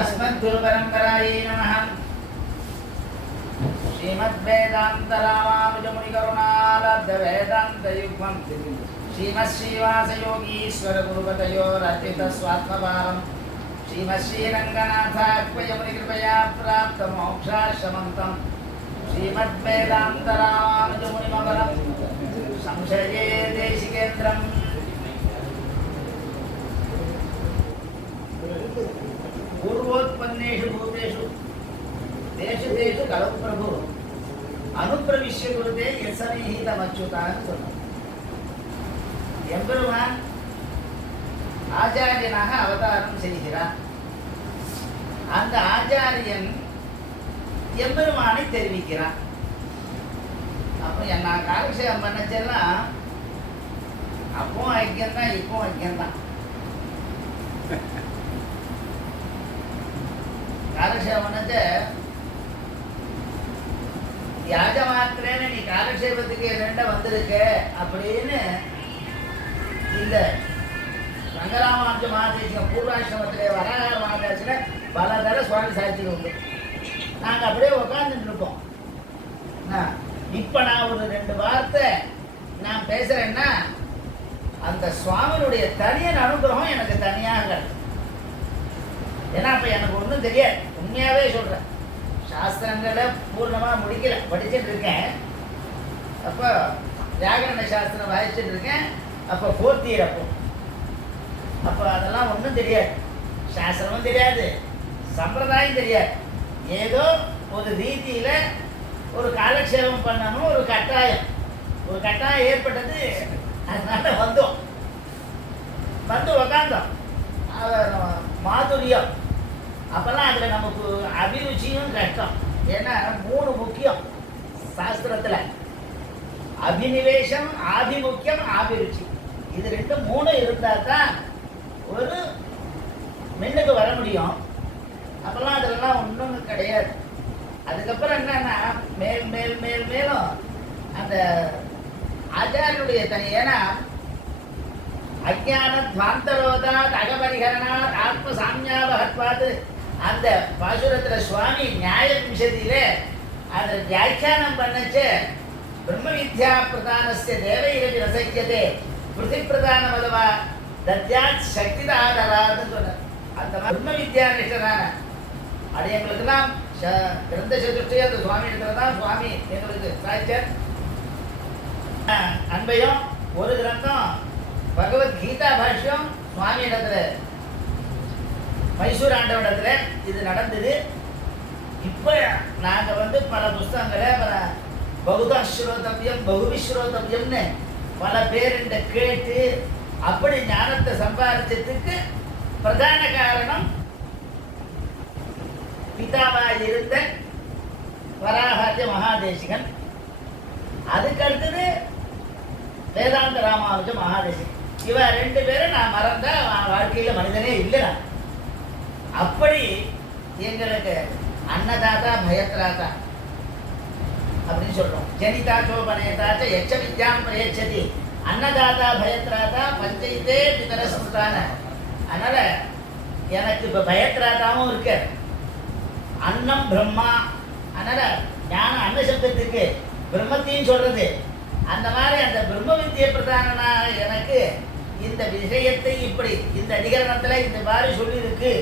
अस्मद्गुरुपरम्परायै नमः। श्रीमद्वेदान्तरामानुजमुनिकरुणालब्धवेदान्तयुग्मं श्रीमश्रीवासयोगीश्वरगुरुपतयोरर्पितस्वात्मभारम् श्रीमश्रीरङ्गनाथाख्वयमुनिकृपया प्राप्तमोक्षाश्रमन्तं श्रीमद्वेदान्तरामानुजमुनिमबलं संशये देशिकेन्द्रम्। पूर्वोत्पन्नेषु भूतेषु देशु देशु कलौ प्रभु अनुप्रविश्य कुरुते यत्समीहितमच्युतान् சொன்னார். எம்பெருமான் ஆச்சாரியனாக அவதாரம் செய்கிறார். அந்த ஆச்சாரியன் எம்பெருமானை தெரிவிக்கிறான். அப்போ நான் காலக்ஷேபம் பண்ணச்செல்லாம் அப்போ ஐக்கியம்தான் இப்போ ஐக்கியம்தான். காலக்ஷேபம் பண்ணது தியாக மாத்திரேன்னு நீ காலக்ஷேபத்துக்கு என்னென்ன வந்திருக்க அப்படின்னு இந்த ரங்கராமானுஜ மகாதேசிகம் பூர்வாசிரமத்திலே வராகார மகாதேசில பல தடவை சுவாமி சாட்சிகள் உண்டு. நாங்கள் அப்படியே உட்காந்துட்டு இருப்போம். இப்போ நான் ஒரு 2 வார்த்தை நான் பேசுறேன்னா அந்த சுவாமியுடைய தனியன் அனுகிரகம் எனக்கு தனியாக கிடைக்கும். ஏன்னா அப்போ எனக்கு ஒன்றும் தெரியாது, உண்மையாகவே சொல்கிறேன். சாஸ்திரங்களை பூர்ணமாக முடிக்கல, படிச்சுட்டு இருக்கேன். அப்போ வியாகரண சாஸ்திரம் வாசிச்சுட்டு இருக்கேன். அப்போ 4th year. அப்போ அதெல்லாம் ஒன்றும் தெரியாது, சாஸ்திரமும் தெரியாது, சம்பிரதாயம் தெரியாது. ஏதோ ஒரு ரீதியில் ஒரு காலக்ஷேபம் பண்ணணும், ஒரு கட்டாயம் ஏற்பட்டது. அதனால வந்து உக்காந்தோம். மாதுரியம் அப்போல்லாம் அதில் நமக்கு அபிருச்சியும் கஷ்டம். ஏன்னா 3 முக்கியம் சாஸ்திரத்தில்: அபினிவேஷம், ஆபிமுக்கியம், ஆபிருச்சி. இது 2 3 இருந்தால் தான் ஒரு மின்னுக்கு வர முடியும். அப்போல்லாம் அதிலெல்லாம் ஒன்றும் கிடையாது. அதுக்கப்புறம் என்னன்னா மேல் மேல் மேல் மேலும் அந்த ஆச்சாரியனுடைய தனி. ஏன்னா அஜ்ஞான துவாந்தரோதாத் அகபரிகரணாத் ஆத்ம சாமியாபகத்வாத் அந்த பாசுரத்தில் சுவாமி நியாய விம்சதியிலே அதை வியாக்கியானம் பண்ணச்சு. பிரம்ம வித்யா பிரதானஸ்ய தேவையிரவி ரசக்கியதே பிருத்தி பிரதான மதவா தத்யாத் சக்தி ஆதரான்னு சொன்னார். அந்த பிரம்ம வித்யா நிஷ்டனான அது எங்களுக்கெல்லாம் கிரந்த சதுஷ்டி அந்த சுவாமி இடத்துல தான் சுவாமி எங்களுக்கு சாய்ச்சார். அன்பையும் ஒரு கிரந்தம் பகவத்கீதா பாஷ்யம் சுவாமி இடத்துல மைசூர் ஆண்டவனிடத்துல இது நடந்தது. இப்போ நாங்கள் பல புஸ்தகங்களை பகுதாஸ்ரோதவியம் பகுவிஸ்ரோதவியம்னு பல பேருண்ட கேட்டு அப்படி ஞானத்தை சம்பாதிச்சதுக்கு பிரதான காரணம் பிதாவாக இருந்த வராகாரிய மகாதேசிகன். அதுக்கு அடுத்தது வேதாந்த ராமானுஜ மகாதேசிகன். இவ 2 பேரும் நான் மறந்தா வாழ்க்கையில் மனிதனே இல்லை. அப்படி எங்களுக்கு அன்னதாதா பயத்ராதா அப்படின்னு சொல்றோம். ஜனிதாச்சோ பனேதாச்ச எச்ச வித்யாம் பிரயச்சதி அன்னதாதா பயத்ராதா பஞ்சைத்தே பிதர சம்ஸ்தான. அதனால எனக்கு இப்போ பயத்ராதாவும் இருக்கு. அன்னம் பிரம்மா. அதனால ஞான அன்ன சப்தத்துக்கு பிரம்மத்தையும் சொல்றது. அந்த மாதிரி அந்த பிரம்ம வித்திய பிரதானனா எனக்கு இந்த விஷயத்தை இப்படி இந்த அதிகரணத்தில் இந்த மாதிரி சொல்லியிருக்கு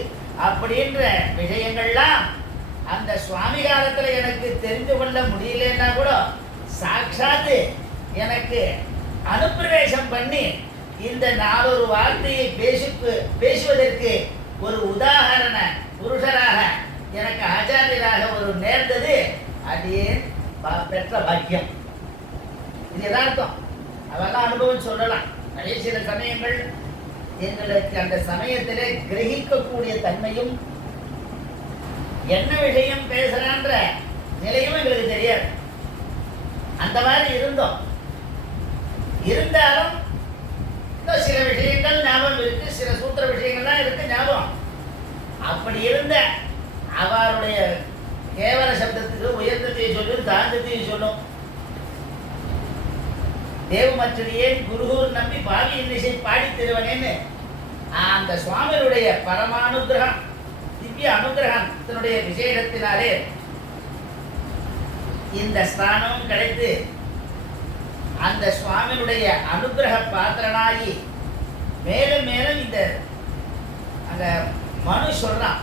அப்படின்ற விஷயங்கள்லாம் அந்த சுவாமி காலத்தில் எனக்கு தெரிந்து கொள்ள முடியலன்னா கூட சாட்சாத்து எனக்கு அனுப்பிரவேசம் பண்ணி இந்த 4 வார்த்தையை பேசுவதற்கு ஒரு உதாரண புருஷராக எனக்கு ஆச்சாரியராக ஒரு நேர்ந்தது அடியே பெற்ற பாக்கியம். இது எதார்த்தம். அதெல்லாம் அனுபவம் சொல்லலாம். நிறைய சில சமயங்கள் எங்களுக்கு அந்த சமயத்திலே கிரகிக்கக்கூடிய தன்மையும் என்ன விஷயம் பேசுறான்ற நிலையும் எங்களுக்கு தெரியாது. அந்த மாதிரி இருந்தாலும் சில விஷயங்கள் ஞாபகம் இருக்கு, சில சூத்திர விஷயங்கள்லாம் இருக்கு ஞாபகம். அப்படி இருந்த அவருடைய கேவல சப்தத்துக்கு உயர்ந்தத்தையும் சொல்லும், தாழ்ந்தத்தையும் சொல்லும். தேவமற்றடியே குருகூர் நம்பி பாவி இன்னிசை பாடி திருவனேன்னு அந்த சுவாமியுடைய பரமானுகிரகம் திவ்ய அனுகிரகத்தினுடைய விசேஷத்தினாலே இந்த ஸ்தானம் கிடைத்து அந்த சுவாமியுடைய அனுகிரக பாத்திரனாகி மேலும் மேலும் இந்த அங்க மனு சொல்றான்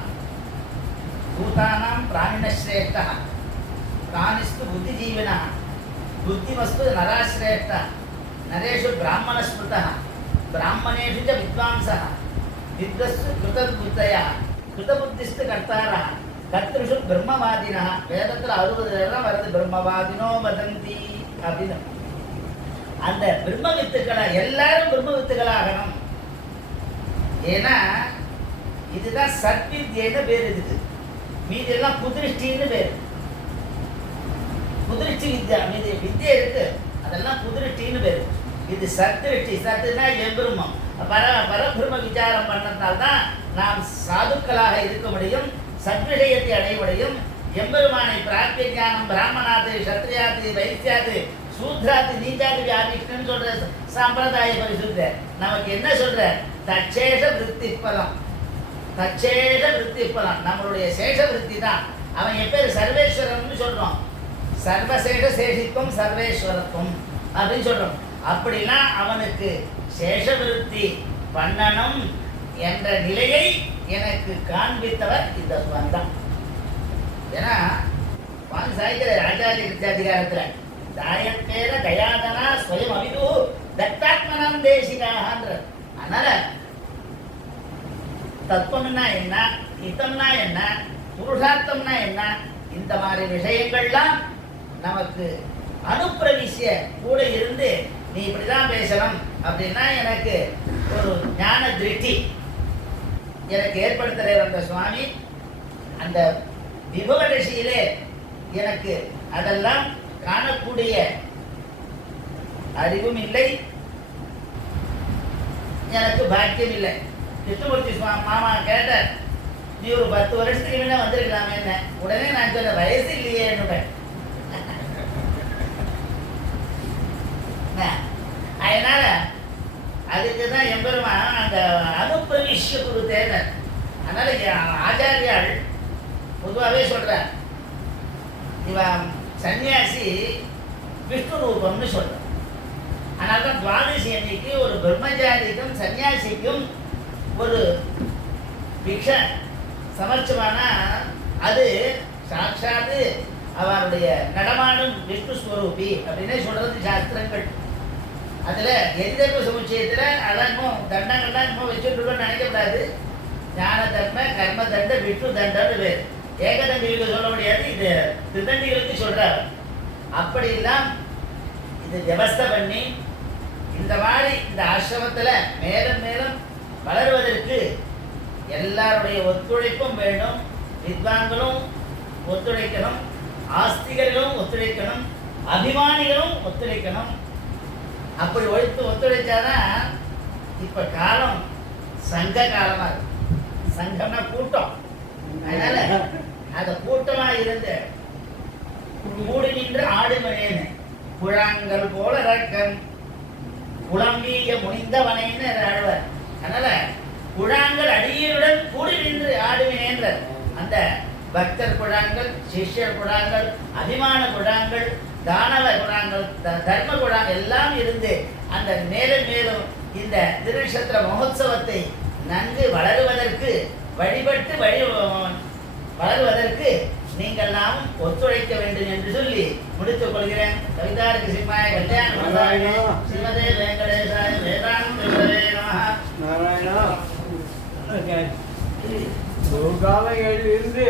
பூதானாம் பிராணினஸ்ரேஷ்டா பிராணிஸ்து புத்திஜீவினா புத்திமஸ்து நராஸ்ரேஷ்டா நரேஷு பிராமணஸ்மிருதா பிராமணேஷு ச வித்வாம்சः வித்வஸ்து கிருதபுத்தயா கிருதபுத்திஸ்து கர்த்தாரா கர்த்திருஷு பிரம்மவாதினா வேதத்தில் 60 இடம் வருது பிரம்மவாதினோ வதந்தி அப்படின்னு அந்த பிரம்ம வித்துக்களை எல்லாரும் பிரம்ம வித்துக்களாகணும். ஏன்னா இதுதான் சத்வித்யன்னு பேர். இதுக்கு மீதி எல்லாம் புதிருஷ்டின்னு பேர். புதிருஷ்டி வித்யா மீதி வித்யா இருக்கு அதெல்லாம் புதிருஷ்டின்னு பேர். இது சத்ருஷ்டி. சத்துனா எம்பிரம்மம் பரபிரம்ம விசாரம் பண்ணதால்தான் நாம் சாதுக்களாக இருக்க முடியும், சத்விஷயத்தை அடைய முடியும். எம்பெருமானை பிராப்திய ஞானம் பிராமணாது சத்ரியாது வைசியாது சூத்ராத்து நீஜாதி வியாதிஷ்டன்னு சொல்ற சம்பிரதாய பரிசுத்த நமக்கு என்ன சொல்ற தச்சேஷ விருத்தி பலம். தச்சேஷ விருத்தி பலம் நம்மளுடைய சேஷ விருத்தி தான். அவன் எப்பேர் சர்வேஸ்வரன் சொல்றோம். சர்வசேஷ சேஷித்துவம் சர்வேஸ்வரத்துவம் அப்படின்னு சொல்றோம். அப்படின்னா அவனுக்கு சேஷ விருத்தி பண்ணணும் என்ற நிலையை எனக்கு காண்பித்தவர் இந்த ஸ்வந்தம். ஏன்னா சுவாமி சாய்க்கிறார் ஆச்சாரிய வித்யாதிகாரத்துல தாயத்தேர தயாதனா ஸ்வயம் அவிது தத்தாத்மனம் தேசிகான்ற. அதனால தத்துவம்னா என்ன, ஹிதம்னா என்ன, புருஷார்த்தம்னா என்ன, இந்த மாதிரி விஷயங்கள்லாம் நமக்கு அனுப்பிரவிசிய கூட இருந்து நீ இப்படிதான் பேசணும் அப்படின்னா எனக்கு ஒரு ஞான திருஷ்டி எனக்கு ஏற்படுத்துகிற அந்த சுவாமி அந்த விபவரிஷியிலே எனக்கு அதெல்லாம் காணக்கூடிய அறிவும் இல்லை, எனக்கு பாக்கியம் இல்லை. கிருஷ்ணமூர்த்தி மாமா கேட்ட நீ ஒரு 10 வருஷத்துக்கு முன்ன வந்திருக்கலாமே என்ன. உடனே நான் சொன்ன வயசு இல்லையே என்னுடைய. அதனால அதுக்குதான் எம்பெருமான் அந்த அனுப்பிரவிஷ்ய குரு தேவர். அதனால ஆச்சாரியால் பொதுவாகவே சொல்றார் இவன் சன்னியாசி விஷ்ணு ரூபம்னு சொல்றான். அதனால தான் துவாதசி அன்னைக்கு ஒரு பிரம்மச்சாரிக்கும் சன்னியாசிக்கும் ஒரு பிக்ஷ சமர்ச்சமானா அது சாட்சாத்து அவருடைய நடமாடும் விஷ்ணு ஸ்வரூபி அப்படின்னே சொல்றது சாஸ்திரங்கள். அதுல எதிர்ப்பு சமுச்சயத்துல அதெல்லாம் தண்டங்கள்லாம் இன்னும் வச்சுட்டு இருக்கோம்னு நினைக்கக்கூடாது. ஞான தர்ம கர்ம தண்ட விஷ்ணு தண்டன்னு பேர். ஏகதண்டிகளுக்கு சொல்ல முடியாது, இது திருதண்டிகளுக்கு சொல்றாரு. அப்படிலாம் இது வியவஸ்தை பண்ணி இந்த மாதிரி இந்த ஆசிரமத்துல மேலும் மேலும் வளருவதற்கு எல்லாருடைய ஒத்துழைப்பும் வேண்டும். வித்வான்களும் ஒத்துழைக்கணும், ஆஸ்திகர்களும் ஒத்துழைக்கணும், அபிமானிகளும் ஒத்துழைக்கணும். அப்படி ஒத்துழைச்சாதான் இப்ப காலம் சங்க காலமா இருக்கு. சங்கம்னா கூட்டம். அதனால அந்த கூட்டமா இருந்து கூடி நின்று ஆடுமனேன்னு குழாங்கள் போல ரக்கம் குழம்பிய முனிந்தவனேன்னு ஆடுவார். அதனால குழாங்கள் அடியுடன் கூடி நின்று ஆடுவினேன்ற அந்த பக்தர் குழாங்கள், சிஷ்யர் குழாங்கள், அபிமான குழாங்கள், தானவ குழாங்கள், தர்ம குழாங்கள் எல்லாம் இருந்து அந்த மேலும் மேலும் இந்த திருநட்சத்திர மகோத்சவத்தை நன்கு வளருவதற்கு வழிபட்டு வளருவதற்கு நீங்கள் நாம் ஒத்துழைக்க வேண்டும் என்று சொல்லி முடித்துக் கொள்கிறேன். கவிதாருக்கு சிம்மாய கல்யாண சிவதே வெங்கடேசாய வேதாந்த நமஹ. நாராயணா. இருந்து